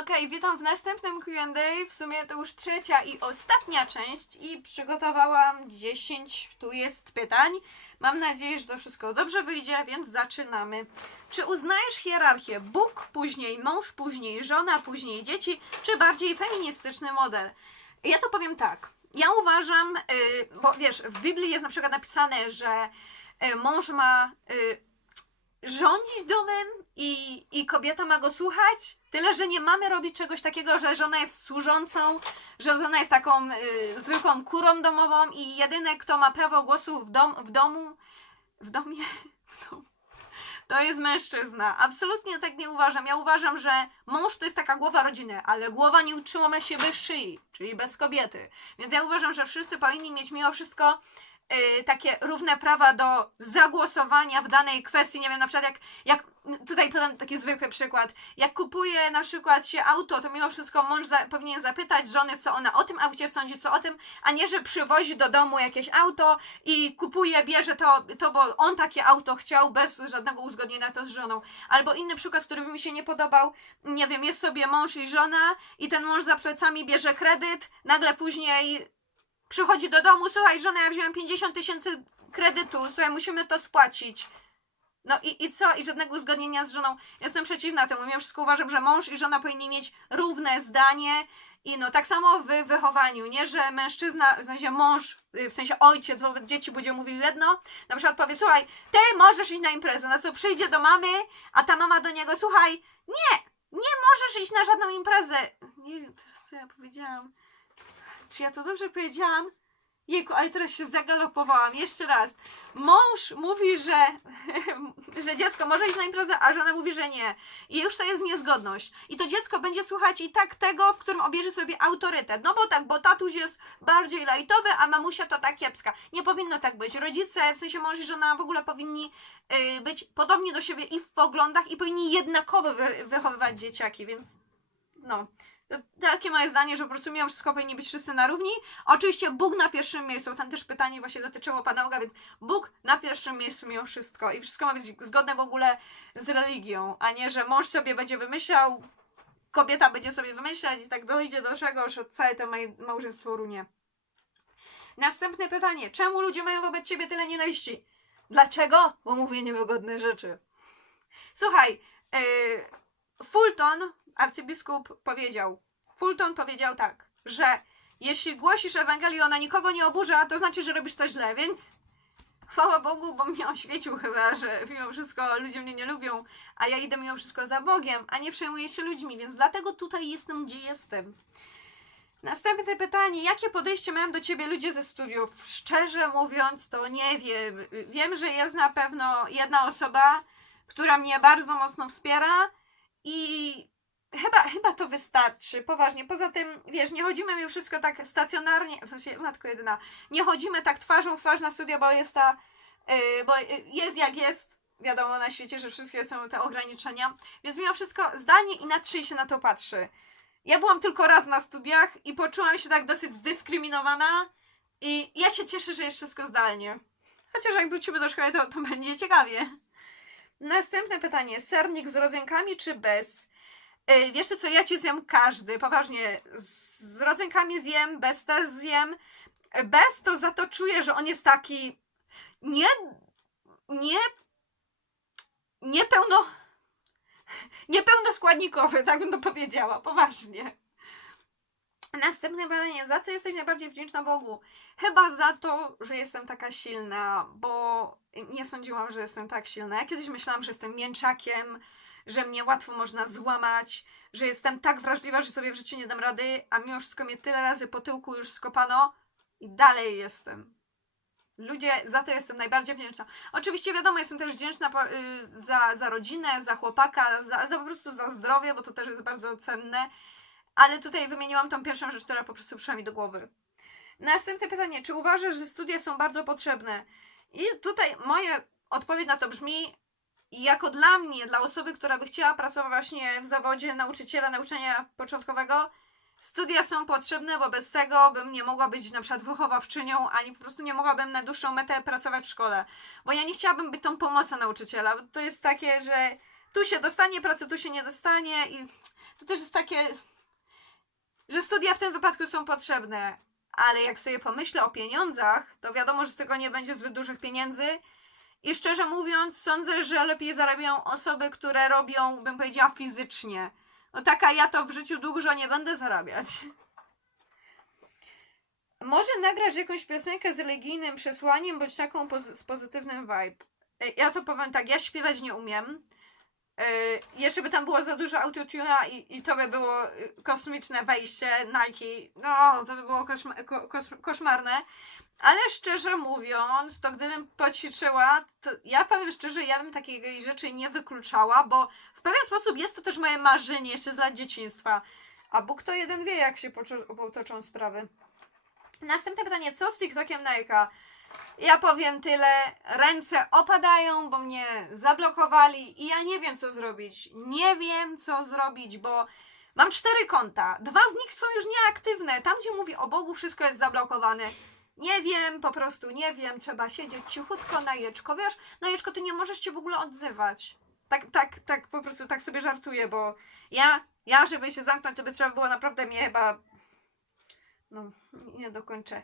Okej, witam w następnym Q&A. W sumie to już trzecia i ostatnia część i przygotowałam 10, tu jest pytań. Mam nadzieję, że to wszystko dobrze wyjdzie, więc zaczynamy. Czy uznajesz hierarchię Bóg, później mąż, później żona, później dzieci, czy bardziej feministyczny model? Ja to powiem tak. Ja uważam, yy, bo wiesz, w Biblii jest na przykład napisane, że yy, mąż ma yy, rządzić domem i, i kobieta ma go słuchać. Tyle, że nie mamy robić czegoś takiego, że żona jest służącą, że żona jest taką y, zwykłą kurą domową i jedyny, kto ma prawo głosu w, dom, w domu, w domie, w domu, to jest mężczyzna. Absolutnie tak nie uważam. Ja uważam, że mąż to jest taka głowa rodziny, ale głowa nie utrzyma się bez szyi, czyli bez kobiety. Więc ja uważam, że wszyscy powinni mieć mimo wszystko y, takie równe prawa do zagłosowania w danej kwestii. Nie wiem, na przykład jak, jak tutaj podam taki zwykły przykład. Jak kupuje na przykład się auto, to mimo wszystko mąż za, powinien zapytać żony, co ona o tym aucie sądzi, co o tym, a nie, że przywozi do domu jakieś auto i kupuje, bierze to, to bo on takie auto chciał bez żadnego uzgodnienia to z żoną. Albo inny przykład, który by mi się nie podobał, nie wiem, jest sobie mąż i żona i ten mąż za plecami bierze kredyt, nagle później przychodzi do domu, słuchaj żona, ja wziąłem 50 tysięcy kredytu, słuchaj, musimy to spłacić. No i, i co? I żadnego uzgodnienia z żoną. Jestem przeciwna temu. Mimo wszystko uważam, że mąż i żona powinni mieć równe zdanie. I no tak samo w wychowaniu, nie, że mężczyzna, w sensie mąż, y, w sensie ojciec wobec dzieci będzie mówił jedno, na przykład powie, słuchaj, ty możesz iść na imprezę, na co przyjdzie do mamy, a ta mama do niego, słuchaj, nie, nie możesz iść na żadną imprezę. Nie wiem co ja powiedziałam. Czy ja to dobrze powiedziałam? Jejku, ale teraz się zagalopowałam. Jeszcze raz. Mąż mówi, że, że dziecko może iść na imprezę, a żona mówi, że nie. I już to jest niezgodność. I to dziecko będzie słuchać i tak tego, w którym obierze sobie autorytet. No bo tak, bo tatuś jest bardziej lajtowy, a mamusia to tak kiepska. Nie powinno tak być. Rodzice, w sensie mąż i żona w ogóle powinni y, być podobni do siebie i w poglądach i powinni jednakowo wy, wychowywać dzieciaki, więc no. To takie moje zdanie, że po prostu mimo wszystko powinni być wszyscy na równi. Oczywiście Bóg na pierwszym miejscu. Tam też pytanie właśnie dotyczyło Pana Boga, więc Bóg na pierwszym miejscu mimo wszystko. I wszystko ma być zgodne w ogóle z religią, a nie, że mąż sobie będzie wymyślał, kobieta będzie sobie wymyślać i tak dojdzie do czegoś, że całe to maj- małżeństwo runie. Następne pytanie. Czemu ludzie mają wobec Ciebie tyle nienawiści? Dlaczego? Bo mówię niewygodne rzeczy. Słuchaj, yy, Fulton, arcybiskup, powiedział, Fulton powiedział tak, że jeśli głosisz Ewangelię, ona nikogo nie oburza, to znaczy, że robisz to źle, więc chwała Bogu, bo mnie oświecił chyba, że mimo wszystko ludzie mnie nie lubią, a ja idę mimo wszystko za Bogiem, a nie przejmuję się ludźmi, więc dlatego tutaj jestem, gdzie jestem. Następne pytanie. Jakie podejście mają do ciebie ludzie ze studiów? Szczerze mówiąc, to nie wiem. Wiem, że jest na pewno jedna osoba, która mnie bardzo mocno wspiera i chyba, chyba to wystarczy, poważnie. Poza tym, wiesz, nie chodzimy mi wszystko tak stacjonarnie, w sensie, matko jedyna, nie chodzimy tak twarzą w twarz na studia, bo jest ta, yy, bo y, jest jak jest, wiadomo na świecie, że wszystkie są te ograniczenia, więc mimo wszystko zdalnie inaczej się na to patrzy. Ja byłam tylko raz na studiach i poczułam się tak dosyć zdyskryminowana i ja się cieszę, że jest wszystko zdalnie. Chociaż jak wrócimy do szkoły, to, to będzie ciekawie. Następne pytanie. Sernik z rodzynkami czy bez? Yy, wiesz co, ja ci zjem każdy, poważnie. Z, rodzynkami zjem, bez też zjem. Yy, Bez to za to czuję, że on jest taki nie, nie, niepełno, niepełnoskładnikowy, tak bym to powiedziała, poważnie. Następne pytanie, za co jesteś najbardziej wdzięczna Bogu? Chyba za to, że jestem taka silna, bo nie sądziłam, że jestem tak silna. Ja kiedyś myślałam, że jestem mięczakiem, że mnie łatwo można złamać, że jestem tak wrażliwa, że sobie w życiu nie dam rady, a mimo wszystko mnie tyle razy po tyłku już skopano i dalej jestem. Ludzie, za to jestem najbardziej wdzięczna. Oczywiście wiadomo, jestem też wdzięczna po, y, za, za rodzinę, za chłopaka, za, za po prostu za zdrowie, bo to też jest bardzo cenne. Ale tutaj wymieniłam tą pierwszą rzecz, która po prostu przyszła mi do głowy. Następne pytanie. Czy uważasz, że studia są bardzo potrzebne? I tutaj moja odpowiedź na to brzmi, jako dla mnie, dla osoby, która by chciała pracować właśnie w zawodzie nauczyciela nauczania początkowego, studia są potrzebne, bo bez tego bym nie mogła być na przykład wychowawczynią, ani po prostu nie mogłabym na dłuższą metę pracować w szkole. Bo ja nie chciałabym być tą pomocą nauczyciela. To jest takie, że tu się dostanie pracę, tu się nie dostanie i to też jest takie, że studia w tym wypadku są potrzebne, ale jak sobie pomyślę o pieniądzach, to wiadomo, że z tego nie będzie zbyt dużych pieniędzy i szczerze mówiąc sądzę, że lepiej zarabiają osoby, które robią, bym powiedziała, fizycznie. No taka ja to w życiu dużo nie będę zarabiać. Może nagrać jakąś piosenkę z religijnym przesłaniem, bądź taką poz- z pozytywnym vibe. Ja to powiem tak, ja śpiewać nie umiem. Jeszcze by tam było za dużo autotuna i, i to by było e, kosmiczne wejście Nike. No, to by było koszma- ko- kosz- koszmarne. Ale szczerze mówiąc, to gdybym poćwiczyła, to ja powiem szczerze, ja bym takiej rzeczy nie wykluczała, bo w pewien sposób jest to też moje marzenie jeszcze z lat dzieciństwa. A Bóg to jeden wie, jak się potoczą sprawy. Następne pytanie, co z TikTokiem Nike'a? Ja powiem tyle, ręce opadają, bo mnie zablokowali i ja nie wiem co zrobić. Nie wiem co zrobić, bo mam cztery konta. Dwa z nich są już nieaktywne. Tam, gdzie mówi o Bogu, wszystko jest zablokowane. Nie wiem, po prostu nie wiem. Trzeba siedzieć cichutko na jeczko. Wiesz, na jeczko ty nie możesz się w ogóle odzywać. Tak, tak, tak, po prostu tak sobie żartuję, bo ja, ja, żeby się zamknąć, to by trzeba było naprawdę mnie chyba no, nie dokończę.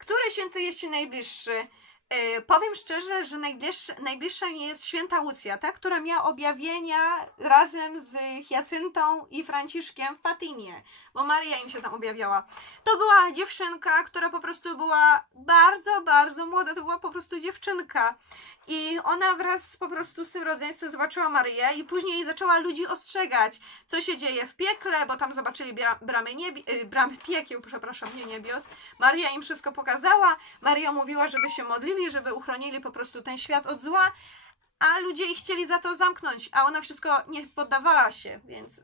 Który święty jest Ci najbliższy? Yy, powiem szczerze, że najbliższy, najbliższa mi jest święta Łucja, ta, która miała objawienia razem z Hyacyntą i Franciszkiem w Fatimie, bo Maria im się tam objawiała. To była dziewczynka, która po prostu była bardzo, bardzo młoda, to była po prostu dziewczynka. I ona wraz po prostu z tym rodzeństwem zobaczyła Maryję i później zaczęła ludzi ostrzegać, co się dzieje w piekle, bo tam zobaczyli bra- bramy, niebi- y, bramy piekieł, przepraszam, nie niebios. Maria im wszystko pokazała. Maria mówiła, żeby się modlili, żeby uchronili po prostu ten świat od zła, a ludzie ich chcieli za to zamknąć, a ona wszystko nie poddawała się, więc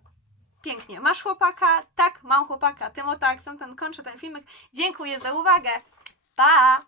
pięknie. Masz chłopaka? Tak, mam chłopaka. Tym oto akcentem kończę ten filmik. Dziękuję za uwagę. Pa!